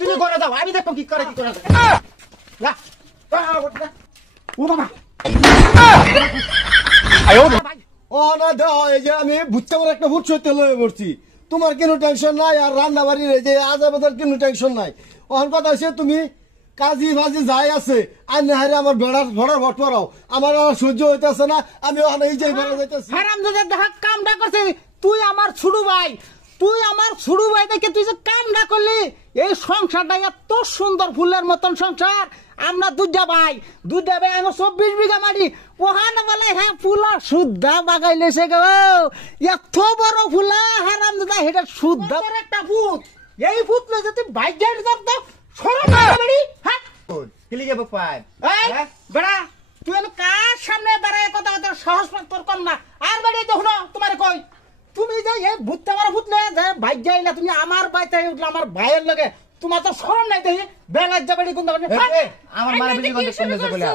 তুমি ঘরে যাও, আমি দেখবো কি করে যা। ও বাবা ও না দাও, এই যে আমি ভুট্টা আমার একটা ভুট সইতে লয়ে পড়ছি, তোমার কোনো টেনশন নাই, আর রান্না বাড়ির এই যে আজাবাজার কোনো টেনশন নাই। ওখান কথা হচ্ছে তুমি কাজী বাজি যাই আছে আর নেহারে আমার ভরার ভট পড়াও, আমার আর সহ্য হইতেছে না, আমি ওখানে এই যে বেড়া যাইতেছি। হারামজাদা দেখা কামটা করছে, তুই আমার ছোট ভাই, তুই আমার ছোট ভাই দেখে তুই যে কামটা করলি, এই সংসারটা এত সুন্দর ফুলের মতন সংসার। আমরা দুধা ভাই আমার 24 বিঘা মাটি, ওখানে বলে হ্যাঁ ফুলা শুদ্ধা বাগাইলেছে গো, এত বড় ফুলা হারামজাদা, এটা শুদ্ধ একটা ফুট। এই ফুট না যদি বাইক গাড়ি ধরতো সরব বাড়ি। হ্যাঁ কিলি যাব পাই এই বেড়া, তুই কার সামনে দাঁড়ায় কথা কথা সাহস তোর কম না। আর বাড়ি দেখো তোমার কই, তুমি যে এই ভূতটা মারা ফুটলে যে বাইক যাইলা, তুমি আমার বাইতে উঠলে আমার ভাইয়ের লগে, তোমার তো শরম নাই দেখি বেলার যাবে কোন আমার মারা বেশি কোন শুনছে বলে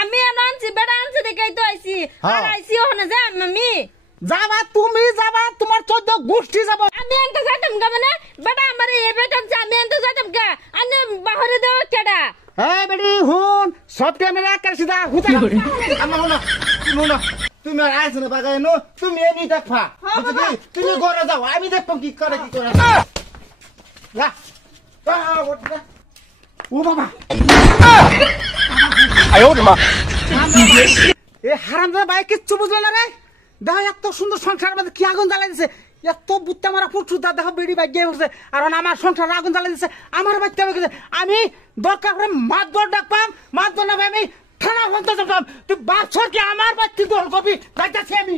আমি আনছি বেড়া আনছি দেখাই তো আইছি আর আইছি ওখানে যা আমি যাবা, তুমি যাবা, তোমার 14 গোষ্ঠী যাব। আমি এনতে যাইতাম গা মানে বেটা আমার এই বেটা আমি এনতে যাইতাম গা আনে বাহিরে দেও কেডা। এই বেডি হুন সব ক্যামেরা কার সিধা হুতা আমার হলো শুনো তুমি আর আইছ না বাগাই নো, তুমি এনি দেখবা তুমি ঘরে যাও, আমি দেখবো কি করে যা। ও বাবা এ হারামজাদা ভাই কিচ্ছু বুঝলো না রে। দেখো এত সুন্দর সংসার মধ্যে কি আগুন জ্বালাই দিছে, এত বুত্তা মারা ফুটছুদা দেখো বেড়ি বাইক উঠছে, আর আমার সংসার আগুন জ্বালাই দিছে, আমার বাচ্চা বেঁচে। আমি দরকার করে মাতবর ডাকপাম, মাতবর না ভাই আমি থানা ফোন তো তুই বাচ্চা কি আমার বাচ্চা দল কবি যাইতাছি আমি।